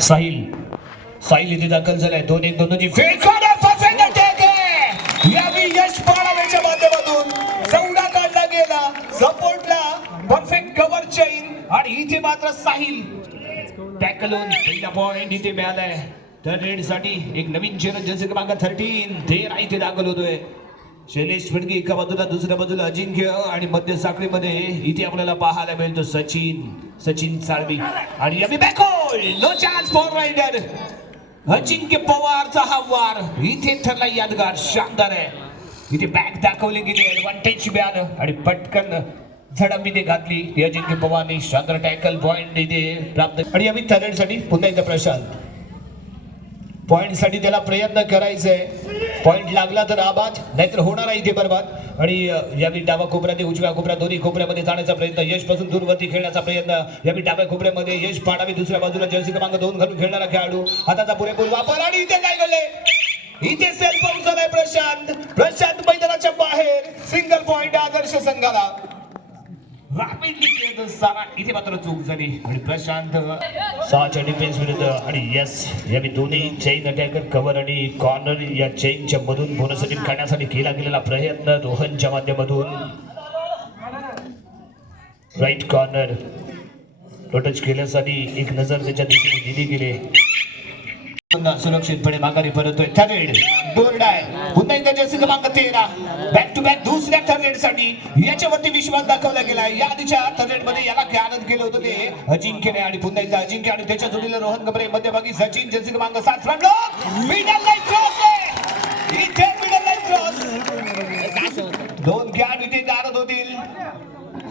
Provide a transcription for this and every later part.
साहिल. साहिल इथे दाखल झालाय. दोन एक दोन फेल कॉर्नर परफेक्ट अटॅक आहे. यावेळी यश पाळाव्याच्या माध्यमातून चौदा काढला गेला सपोर्टला परफेक्ट कव्हर चैन आणि इथे मात्र साहिल. टॅकलून पहिला पॉइंट इथे मिळालाय. तर रेडसाठी एक नवीन चेन जसे क्रमांक थर्टीन तेरा इथे दाखल होतोय. शैलेश फडके एका बाजूला दुसऱ्या बाजूला अजिंक्य आणि मध्य साखळीमध्ये इथे आपल्याला पाहायला मिळतो सचिन सचिन साळवी आणि अभि back hold. No chance for raider Ajinkya पवारचा हा वार. इथे ठरला यादगार शानदार आहे. इथे बॅग दाखवली गेली ऍडव्हान्टेज मिळालं आणि पटकन झडप इथे घातली अजिंक्य पवारने शानदार टॅकल पॉइंट इथे प्राप्त आणि अमित थर्ड पुन्हा एकदा प्रशांत. पॉइंटसाठी त्याला प्रयत्न करायचा आहे पॉईंट लागला तर आबाद नाहीतर होणार आहे इथे बरबाद. आणि यावेळी डावा कोपऱ्यात उजव्या कोपऱ्या दोन्ही कोपऱ्यामध्ये जाण्याचा प्रयत्न. यशपासून दूरवरती खेळण्याचा प्रयत्न. यावेळी डाव्या कोपऱ्यामध्ये यश पाडावी दुसऱ्या बाजूला जर्सी क्रमांक दोन घालून खेळणारा खेळाडू. हाताचा पुरेपूर वापर आणि इथे काय घडले? इथे सेल्फ पाऊस झालाय प्रशांत. प्रशांत मैदानाच्या बाहेर सिंगल पॉइंट आदर्श संघाला. रॅपिडली खेळत सारा इथे मात्र चूक झाली. आणि प्रशांत सहाच्या डिफेन्स विरुद्ध. आणि यस या दोन्ही चेन अटॅकर कव्हर आणि कॉर्नर या चेनच्या मधून बोनस काढण्यासाठी केला गेलेला प्रयत्न रोहनच्या माध्यमातून. राईट कॉर्नर टच केल्यासाठी एक नजर त्याच्या दिशेने दिली गेली. सुरक्षितपणे माघारी परतोय थर्ड बोर्ड आहे पुन्हा एकदा जर्सी क्रमांक तेरा. बॅक तुम्ही दुसऱ्या थर्ड याच्यावरती विश्वास दाखवला गेला. या आधीच्या थर्डमध्ये याला काय आनंद केलं होतं ते? अजिंक्यने आणि पुन्हा एकदा अजिंक्य आणि त्याच्या जोडीला रोहन गबरे मध्यभागी सचिन जर्सी मांग सात मिडल लाईन क्रॉस इथे मिडल लाईन क्रॉस दोन खेळाडू इथे गारद होतील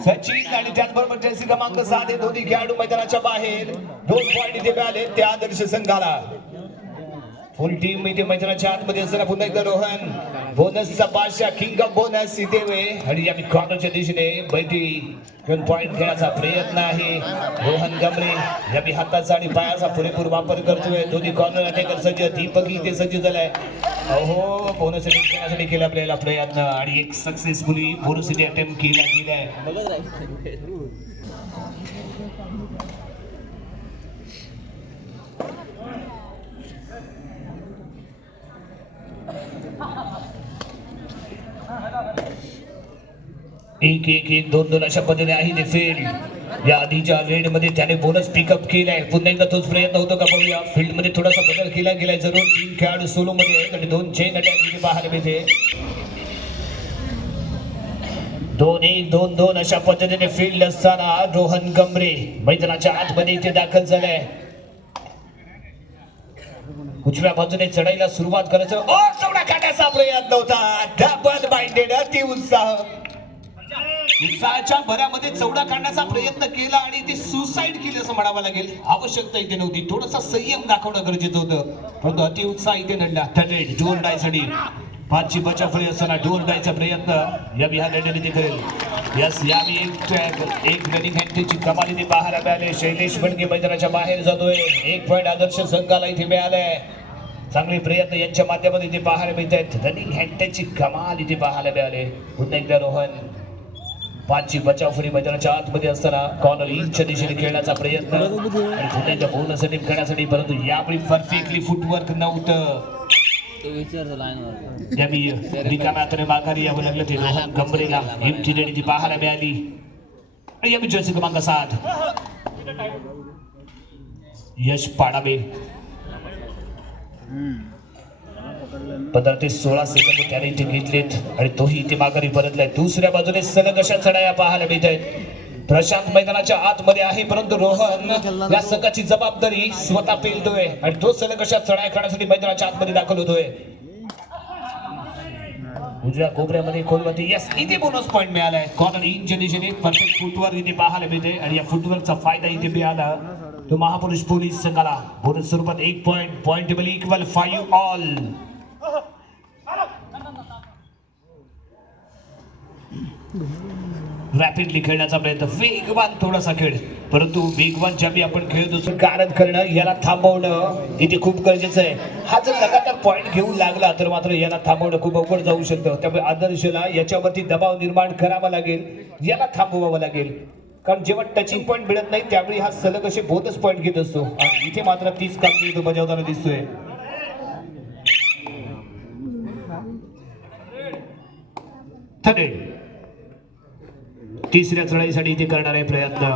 सचिन आणि त्याचबरोबर जर्सी क्रमांक सात हे दोन्ही खेळाडू मैदानाच्या बाहेर. दोन पॉईंट इथे मिळाले त्या आदर्श संघाला. फुल टीम इथे मैदानाच्या आतमध्ये असताना पुन्हा एकदा रोहन. बोनसचा बादशाह किंग ऑफ बोनस इथे वे आणि या कॉर्नरच्या दिशेने बैठी घेऊन पॉईंट घेण्याचा प्रयत्न आहे रोहन गमरे या मी हाताचा आणि पायाचा पुरेपूर वापर करतोय दोन्ही कॉर्नर अटॅकर सज्ज दीपक इथे सज्ज झालाय अहो बोनस घेण्यासाठी केला आपल्याला प्रयत्न आणि एक सक्सेसफुली बोनस इथे अटेम्प्ट केला गेलाय एक एक एक दोन दोन अशा पद्धतीने आहे ते फील्ड या आधीच्या रेडमध्ये त्याने बोनस पिकअप केलाय. पुन्हा एकदा तोच प्रयत्न होतो का बघूया. फील्डमध्ये थोडासा बदल केला गेलाय जरूर. तीन खेळाडू सोलो मध्ये आहेत आणि दोन चेन अटॅक बाहेर मिळते. दोन एक दोन दोन अशा पद्धतीने फील्ड असताना रोहन गमरे मैदानाच्या आतमध्ये इथे दाखल झालाय. उजव्या बाजूने चढाईला सुरुवात करायचं. ओ चौडा काढण्याचा प्रयत्न होता. डबल माइंडेड अति उत्साह उत्साहाच्या भरामध्ये चौडा काढण्याचा प्रयत्न केला आणि ते सुसाईड केली असं म्हणावं लागेल. आवश्यकता इथे नव्हती. थोडासा संयम दाखवणं गरजेचं होतं. परंतु अति उत्साह इथे नडला. थर्डेड डोर डायसाठी पाचची बचाफळी असताना डोर डायचा प्रयत्न या बिहार लढत करेल. यस यावी एक ट्रॅक एक रनिंग हँडची कमाली इथे पाहायला मिळाले. शैलेश बडके मैदानाच्या बाहेर जातोय. एक पॉईंट आदर्श संघाला इथे मिळालाय. चांगले प्रयत्न यांच्या माध्यमातून इथे पाहायला मिळत आहेत रनिंग हँडची कमाल इथे पाहायला मिळाले. पुन्हा एकदा रोहन. पाचची बचाव फरी मैदानाच्या आतमध्ये असताना कॉर्नर इंचच्या दिशेने खेळण्याचा प्रयत्न आणि एकदा बोनस अटेम्प्ट करण्यासाठी परंतु यावेळी परफेक्टली फुटवर्क नव्हतं. तो माघारी यावं लागलं रोहन हिमची पाहायला मिळाली. आणि यावेळी जर्सी क्रमांक सात. यश पाडावे. पंधरा ते सोळा सेकंद त्याने इथे घेतलेत आणि तोही इथे माघारी परतलाय. दुसऱ्या बाजूने सलग अशा चढाया पाहायला मिळत आहेत प्रशांत मैदानाच्या आतमध्ये आहे परंतु रोहन या संघाची जबाबदारी स्वतः पेलतोय आणि तो सलग अशा चढाया करण्यासाठी मैदानाच्या आतमध्ये दाखल होतोय. उजव्या कोपऱ्यामध्ये खोलमध्ये यस इथे बोनस पॉईंट मिळालाय. कॉर्नर इंच्या परफेक्ट फुटवर इथे पाहायला मिळते आणि या फुटवर्कचा फायदा इथे मिळाला. तो महापुरुष पोलीस संघाला बोनस स्वरूपात एक point point table equal five all rapidly खेळण्याचा प्रयत्न. वेगवान थोडासा खेळ. परंतु वेगवान ज्यावेळी आपण खेळत असतो कारण करणं याला थांबवणं इथे खूप गरजेचं आहे. हा जर लगातार पॉईंट घेऊन लागला तर मात्र याला थांबवणं खूप अवघड जाऊ शकतं. त्यामुळे आदर्शला याच्यावरती दबाव निर्माण करावा लागेल. याला थांबवावं लागेल. कारण जेव्हा टचिंग पॉईंट मिळत नाही त्यावेळी हा सलग असे बोतच पॉईंट घेत असतो. इथे मात्र तीच कामगिरी तो बजावताना दिसतोय. थर्ड तिसऱ्या चढाईसाठी इथे करणार आहे प्रयत्न.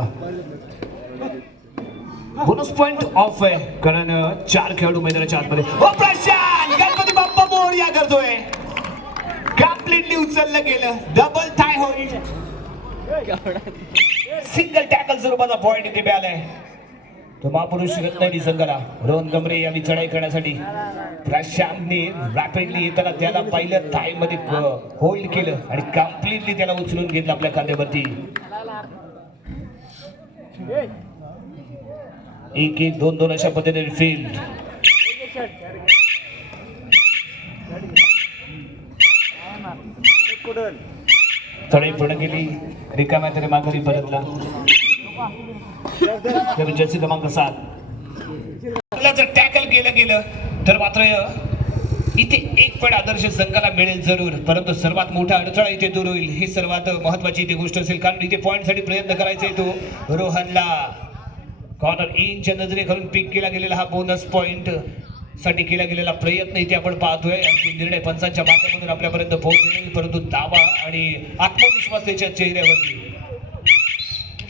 बोनस पॉइंट ऑफ आहे कारण चार खेळाडू मैदानाच्या आतमध्ये. ओ प्रशांत! गणपती बाप्पा मोरया करतोय. कम्प्लिटली उचललं गेलं. डबल टाय होईल. सिंगल टॅकल स्वरूपाचा पॉइंट इथे मिळालाय. तो महापुरुष रत्नागिरी संघाला रोहन गमरे यांनी चढाई करण्यासाठी प्रशांतने रॅपिडली येताना त्याला पहिल्या थायमध्ये होल्ड केलं आणि कम्प्लिटली त्याला उचलून घेतलं आपल्या खांद्यावरती. एक एक दोन दोन अशा पद्धतीने फील्ड चढाई पूर्ण केली. रिकाम्या तरी माघारी परतला. जर्सी क्रमांक सात. जर टॅकल केलं गेलं तर मात्र इथे एक पण आदर्श संघाला मिळेल जरूर. परंतु सर्वात मोठा अडथळा इथे दूर होईल. ही सर्वात महत्वाची इथे गोष्ट असेल. कारण इथे पॉईंटसाठी प्रयत्न करायचा आहे तो रोहनला. कॉर्नर इनच्या नजरेखालून पिक केला गेलेला हा बोनस पॉईंटसाठी केला गेलेला प्रयत्न इथे आपण पाहतोय. आणि निर्णय पंचांच्या माध्यमातून आपल्यापर्यंत पोहोचेल. परंतु दावा आणि आत्मविश्वास त्याच्या चेहऱ्यावरती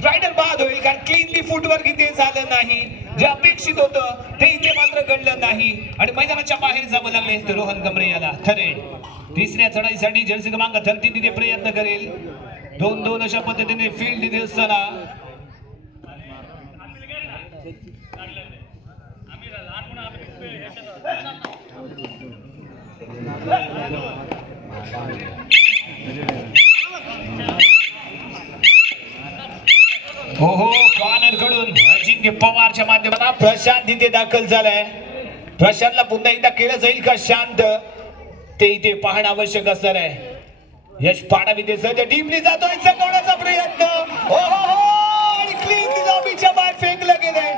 रायडर बाद होईल कारण क्लीनली फुटवर्क इथे झालं नाही. जे अपेक्षित होतं ते इथे मात्र घडलं नाही. आणि मैदानाच्या बाहेर जावं लागले तर रोहन गमरे याला. खरे. तिसऱ्या चढाईसाठी जर्सी क्रमांक थर्टी तिथे प्रयत्न करेल. दोन दोन अशा पद्धतीने फील्ड इथे असताना. हो हो कॉर्नरकडून अजिंक्य पवारच्या माध्यमातून. प्रशांत इथे दाखल झालाय. प्रशांतला पुन्हा एकदा केलं जाईल का शांत? ते इथे पाहणं आवश्यक असणार आहे. यश पाडावी ते सध्या डीपली जातोय. चकवण्याचा प्रयत्न. हो हो हो. आणि क्लीन लॉबीच्या बाहेर फेकलं गेलंय.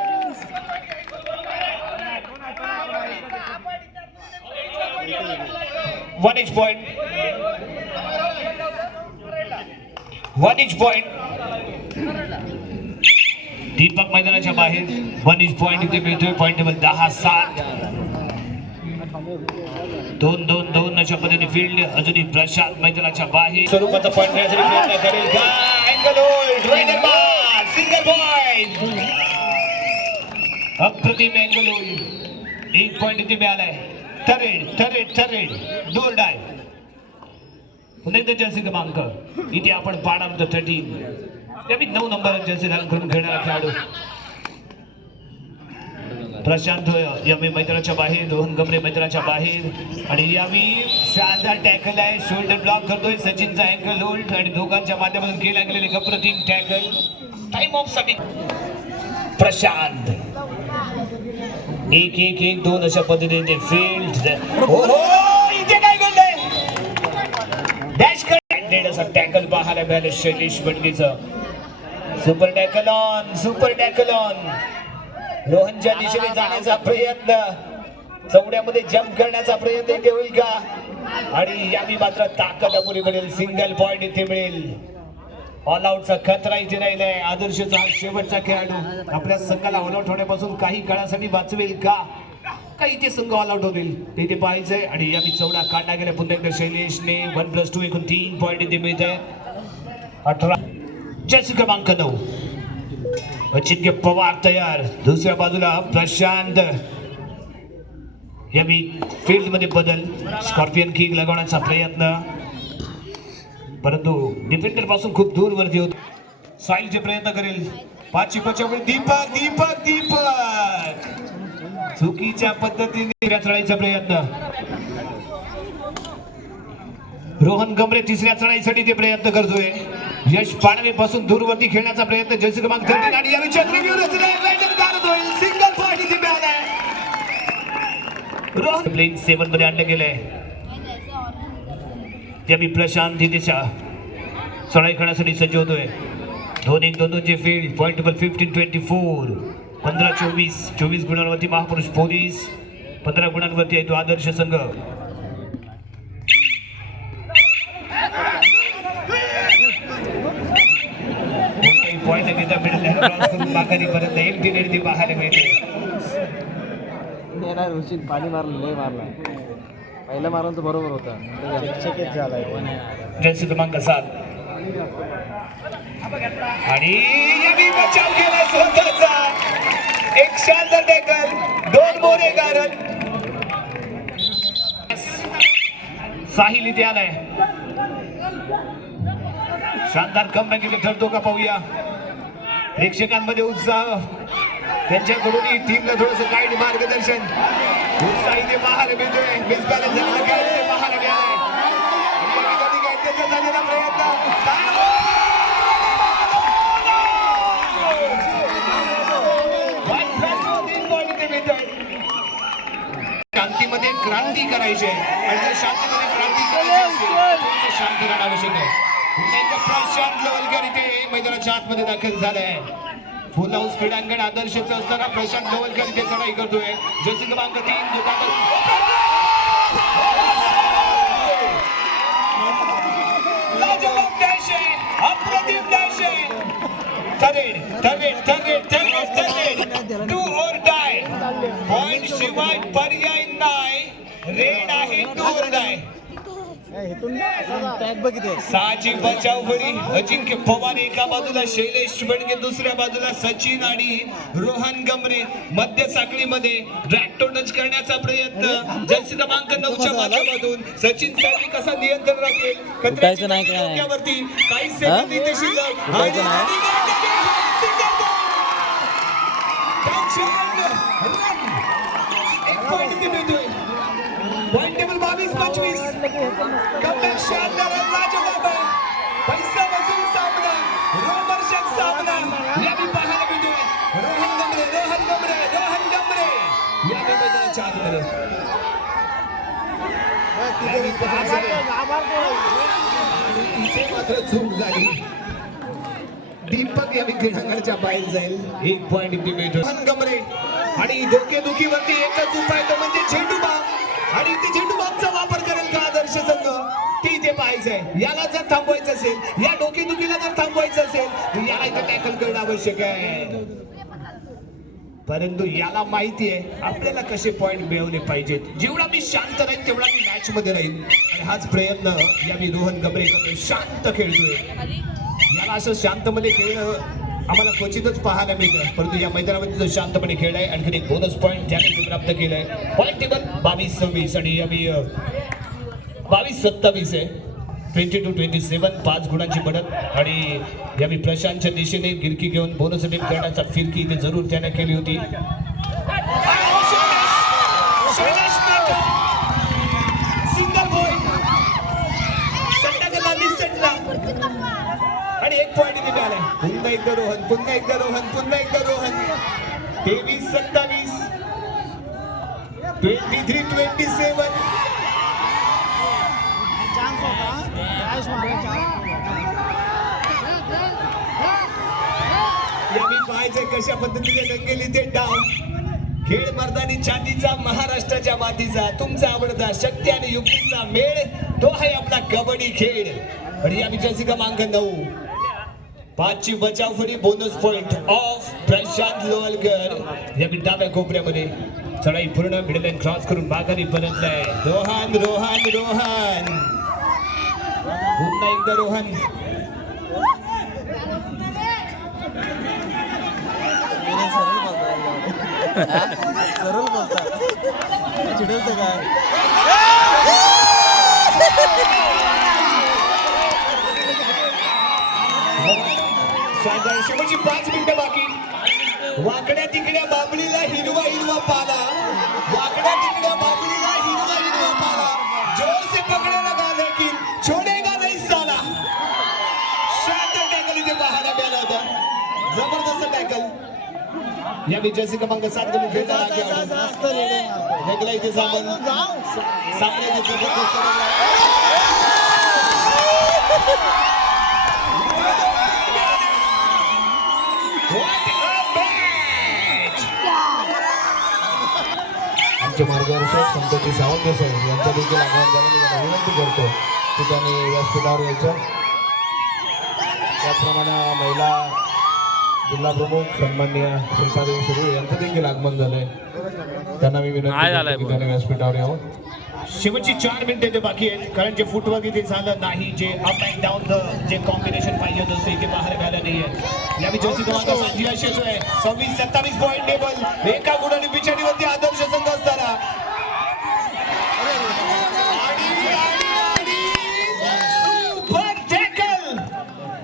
One inch point one inch point Deepak मैदानाच्या बाहेर. वन इंच पॉइंट इथे मिळतोय. पॉइंट टेबल दहा सात. दोन दोन दोन अशा पद्धतीने फील्ड. अजूनही प्रशांत मैदानाच्या बाहेर. स्वरूपाचा पॉइंट मिळण्यासाठी प्रयत्न करेल. का अँगल होल्ड रायडर बाद सिंगल पॉइंट अप्रतिम अँगल होल्ड एक पॉइंट इथे मिळालाय. थरेड थरेड थरेड दोर डाय पुन्हा एकदा क्रमांक इथे आपण पाडा नंबर थर्टीन यावी नऊ नंबर जर्सी धारण करून खेळणारा खेळाडू प्रशांत यावेळी मैत्राच्या बाहेर रोहन गमरे मैत्राच्या बाहेर आणि यावेळी शानदार टॅकल आहे शोल्डर ब्लॉक करतोय सचिनचा अँकल होल्ड आणि दोघांच्या माध्यमातून केला गेलेले गप्रतिम टॅकल टाइम ऑफसाठी. प्रशांत. एक एक एक दोन अशा पद्धतीने फील्ड हो हो इथे काय घडलंय? डॅश असा टॅकल पाहायला मिळालं Shailesh बंडगेचं. Super tackle on super tackle रोहनच्या दिशेने जाण्याचा प्रयत्न चौड्यामध्ये जम्प करण्याचा प्रयत्न इथे होईल का? आणि यावी मात्र ताकद अपुरी मिळेल सिंगल पॉइंट इथे मिळेल. ऑल आउटचा खतरा इथे राहिलाय. आदर्शचा शेवटचा खेळाडू आपल्या संघाला ऑल आउट होण्यापासून काही काळासाठी वाचवेल का? काही इथे संघ ऑल आउट होतील? ते इथे पाहायचंय. आणि यावी चौडा काढला गेला पुन्हा एकदा शैलेशने. वन प्लस टू एकूण तीन पॉईंट इथे मिळत आहे अठरा जर्सी क्रमांक नऊ. अचिंक्य पवार तयार. दुसऱ्या बाजूला प्रशांत. यावी फील्डमध्ये बदल. स्कॉर्पियन किंग लगवण्याचा प्रयत्न. परंतु डिफेंडरपासून खूप दूर वरती होत. साईलचे प्रयत्न करेल. पाचशे पचावन्न दीपक दीपक दीपक. चुकीच्या पद्धतीने चढायचा प्रयत्न. रोहन गमरे तिसऱ्या चढाईसाठी ते प्रयत्न करतोय. यश पाडवे पासून दूरवरती खेळण्याचा प्रयत्न जयसी क्रमांक 13 आणि यावेळी चक्री होईल. सिंगल पॉईंट इथे मिळालाय. रोहन प्लेन सेवनमध्ये आणलं गेलंय. यावेळी प्रशांत दिशा चढाई खेळण्यासाठी सज्ज होतोय दोन एक दोन दोनचे field point table fifteen twenty four पंधरा चोवीस. चोवीस गुणांवरती महापुरुष पोलीस. पंधरा गुणांवरती आहे तो आदर्श संघ कोणताही पॉईंट माघारी परत एमटी निर्दी पाहायला मिळते. पाणी मारलं लय मारला. पहिलं मारून तर बरोबर होता. जर्सी क्रमांक सात. आणि बचाव केला स्वतःचा. एक शानदार टॅकल दोन मोरे कारण साहिल इथे आलाय. शानदार इथे ठरतो का पाहूया. प्रेक्षकांमध्ये उत्साह. त्यांच्याकडून टीमला थोडस गाईड मार्गदर्शन. उत्साह इथे बाहेर मिळतोय. मिसबॅलन्स झालेला गाईड इथे पाहायला मिळालाय झालेला प्रयत्न. शांतीमध्ये क्रांती करायची आहे. आणि जर शांतीमध्ये क्रांती करायची असेल तर शांती शांत राहणं आवश्यक आहे मैदानाच्या आतमध्ये दाखल झालाय. फुल हाऊस क्रीडांगण आदर्शचं असताना प्रशांत लवलकर इथे चढाई करतोय. जर्सी क्रमांक तीन टू शिवाय पर्याय नाही. रेड आहे टू ओर डाय सहाची बचाव फळी अजिंक्य पवार एका बाजूला शैलेश बडगे दुसऱ्या बाजूला सचिन आणि रोहन गमरे मध्य साखळीमध्ये ड्रॅक्टो टच करण्याचा प्रयत्न. जर्सी क्रमांक नऊच्या माध्यमातून सचिन साहेब कसा नियंत्रण राखेल? डोक्यावरती काही सेकंद इथे शिल्लक उठायचं नाही? एक पॉईंट इथे मिळतोय पॉईंट टेबल बावीस पंचवीस कमबॅक शानदार आणि लाजवाब आहे. पैसा वसूल सामना रोमर्षक सामना यावी पाहायला मिळतोय रोहन गमरे रोहन गमरे रोहन गमरे यावी मैदानाच्या आतमध्ये यावी पाहायचं इथे मात्र चूक झाली. दीपक या क्रीडांगणाच्या बाहेर जाईल. एक पॉइंट गमरे. आणि डोकेदुखीवरती एकच उपाय तो म्हणजे झेंडू बाम आणि इथे याला जर थांबवायचं असेल या डोकेदुखीला जर थांबवायचं असेल तर याला इथं टॅकल करणं आवश्यक आहे. परंतु याला माहिती आहे आपल्याला कसे पॉइंट मिळवले पाहिजेत. जेवढा मी शांत राहील तेवढा मी मॅच मध्ये राहील आणि हाच प्रयत्न या मी रोहन गमरे शांत खेळतोय. याला असं शांतमध्ये खेळणं आम्हाला क्वचितच पाहायला मिळतं. परंतु या मैदानामध्ये जो शांतपणे खेळलाय. आणखी एक बोनस पॉईंट ज्याने प्राप्त केलाय. पॉईंट टेबल बावीस सव्वीस आणि आम्ही बावीस सत्तावीस आहे. ट्वेंटी टू ट्वेंटी सेवन पाच गुणांची बढ़त आणि यावेळी प्रशांतच्या दिशेने गिरकी घेऊन बोनस अटेम्प करण्याचा फिरकी इथे जरूर त्याने केली होती. आणि एक पॉईंट इथे मिळालाय. पुन्हा एकदा रोहन पुन्हा एकदा रोहन पुन्हा एकदा रोहन. तेवीस सत्तावीस. Twenty three twenty seven chance होता. कशा पद्धतीने रंगेली ते डाव? खेळ मर्दानी छातीचा महाराष्ट्राच्या मातीचा तुमचा आवडता शक्ती आणि युक्तीचा मेळ तो आहे आपला कबड्डी खेळ. आणि या विजयाची क्रमांक नऊ. पाचची बचाव फरी bonus point of Prashant Lohalkar. या मी डाव्या कोपऱ्यामध्ये चढाई पूर्ण मिडल क्रॉस करून माघारी परतलाय. रोहन रोहन रोहन. पुन्हा एकदा रोहन सरळ बोलतात चिडवतं काय? या विजयाचे क्रमांक सात सामन. सामन्याचे a match! आमचे मार्गदर्शक संतोषी सावंत सर यांचा देखील आवाहन झालं मी त्यांना विनंती करतो. की त्यांनी व्यासपीठावर यायचं. त्याचप्रमाणे महिला जिल्हा प्रमुख सन्माननीय श्रीपादेवी सुरू यांचं देखील आगमन झालंय. त्यांना मी विनंती नाही झालंय. त्यांनी व्यासपीठावर यावं. शेवटची चार मिनिटे ते बाकी आहेत. कारण जे फुटवर्क इथे झालं नाही जे अप अँड डाऊन द जे कॉम्बिनेशन पाहिजे होतं ते इथे पाहायला मिळालं नाहीये यावेळी जर्सी क्रमांक सात यश येतोय सव्वीस सत्तावीस पॉईंट टेबल एका गुणाने पिछाडीवरती आदर्श संघ असताना.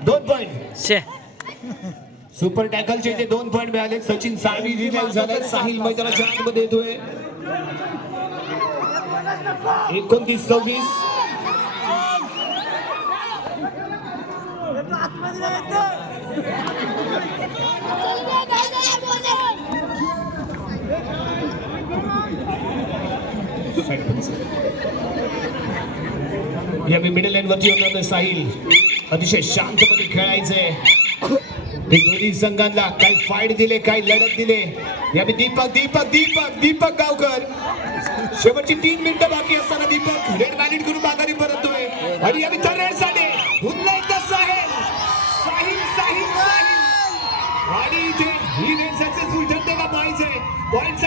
दोन पॉईंट सुपर टॅकलचे इथे दोन पॉईंट मिळाले. सचिन साळवी झाले साहिल मैदानाच्या आतमध्ये येतोय. एकोणतीस सव्वीस. या मी मिडल लाईन वरती होणार साहिल. अतिशय शांतपणे खेळायचंय. ते दोन्ही संघांना काही फाईट दिले काही लढत दिले. या मी दीपक दीपक दीपक दीपक गावकर. शेवटची तीन मिनिटं बाकी असताना दीपक रेड मॅरिट करून माघारी परततोय. आणि आम्ही तर रेडसाठी पुन्हा एकदा साहेब साहिल साहिल साहिल. आणि इथे ही रेड सक्सेसफुल ठरते का पाहिजे पॉईंट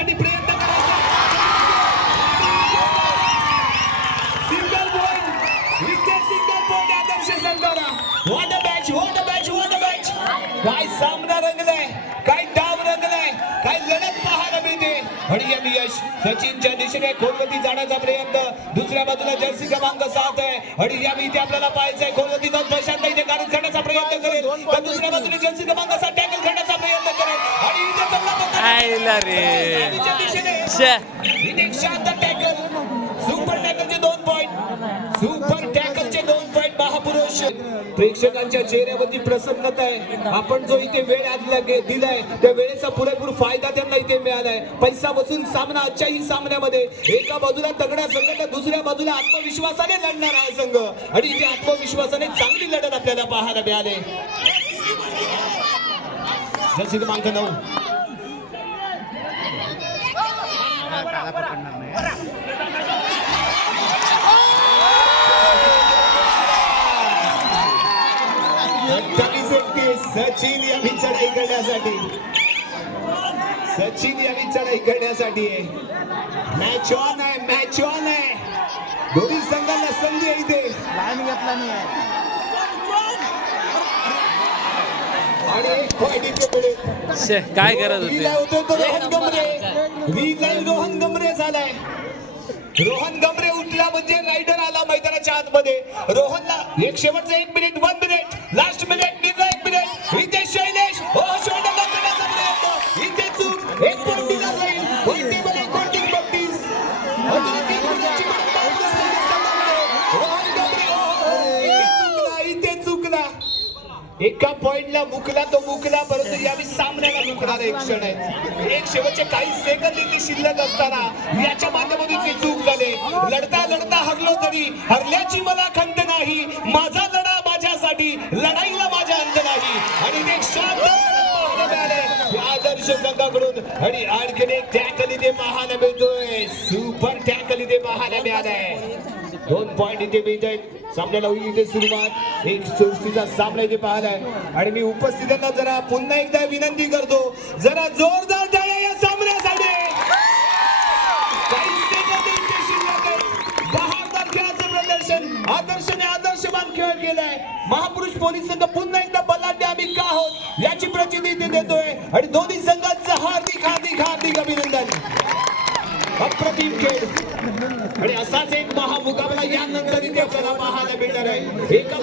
खोलवती जाण्याचा प्रयत्न. दुसऱ्या बाजूला जर्सी क्रमांक सात आहे. आणि या इथे आपल्याला पाहायचंय खोलवती जाऊन प्रशांत इथे कारण करण्याचा प्रयत्न करेल. पण दुसऱ्या बाजूला जर्सी क्रमांक सात टॅकल करण्याचा प्रयत्न करेल. आणि इथे दिशेने. इथे शांत प्रेक्षक प्रेक्षकांच्या चेहऱ्यावरती प्रसन्नता आहे आपण जो इथे वेळ आदला दिलाय त्या वेळेचा पुरेपूर फायदा त्यांना इथे मिळालाय पैसा बसून सामना आजच्याही सामन्यामध्ये एका बाजूला तगड्या संघ तर दुसऱ्या बाजूला आत्मविश्वासाने लढणार आहे संघ आणि इथे आत्मविश्वासाने चांगली लढत आपल्याला पाहायला मिळाले क्रमांक नऊ सचिन यांनी चढाई करण्यासाठी. सचिन यांनी चढाई करण्यासाठी. आहे मॅच ऑन आहे मॅच ऑन आहे. दोन्ही संघांना संधी आहे इथे. लाईन घेतला नाही आहे. काय गरज होती? Relay होतोय तो रोहन गमरे. रोहन गमरे झालाय. रोहन गमरे उठला म्हणजे रायडर आला मैदानाच्या आतमध्ये. रोहनला एक शेवटचा एक minute one minute last minute निर्णय एक मिनिट इथे शैलेश इथे चूक एक पॉईंट दिला जाईल. पॉईंट टेबल एकोणतीस बत्तीस रोहन गमरे इथे हो, हो. चुकला एका पॉइंटला मुकला तो मुकला परंतु यावेळी सामन्याला मुकणारा एक क्षण आहे. एक शेवटचे काही सेकंद इथे शिल्लक असताना याच्या माध्यमातून हरल्याची मला खंत नाही. माझा लढा माझ्यासाठी लढाईला माझा अंत नाही. आणि ते शांत आदर्श संघाकडून आणि आणखीन एक टॅकल इथे पाहायला मिळतोय. सुपर टॅकल इथे पाहायला मिळालाय. दोन पॉइंट इथे मिळत आहेत सामन्याला होईल इथे सुरुवात. एक चौथीचा सामना इथे पाहलाय आणि मी उपस्थितांना जरा पुन्हा एकदा विनंती करतो. जरा जोरदार टाळ्या आदर्शने आदर्शमान खेळ केलाय. महापुरुष पोलीस संघ पुन्हा एकदा बलाढ्य आम्ही का आहोत याची प्रचिती देतोय आणि दोन्ही संघांचं हार्दिक हार्दिक हार्दिक अभिनंदन. अप्रतिम खेळ. आणि असाच एक महामुकाबला यानंतर इथे आपल्याला पाहायला मिळणार आहे. एका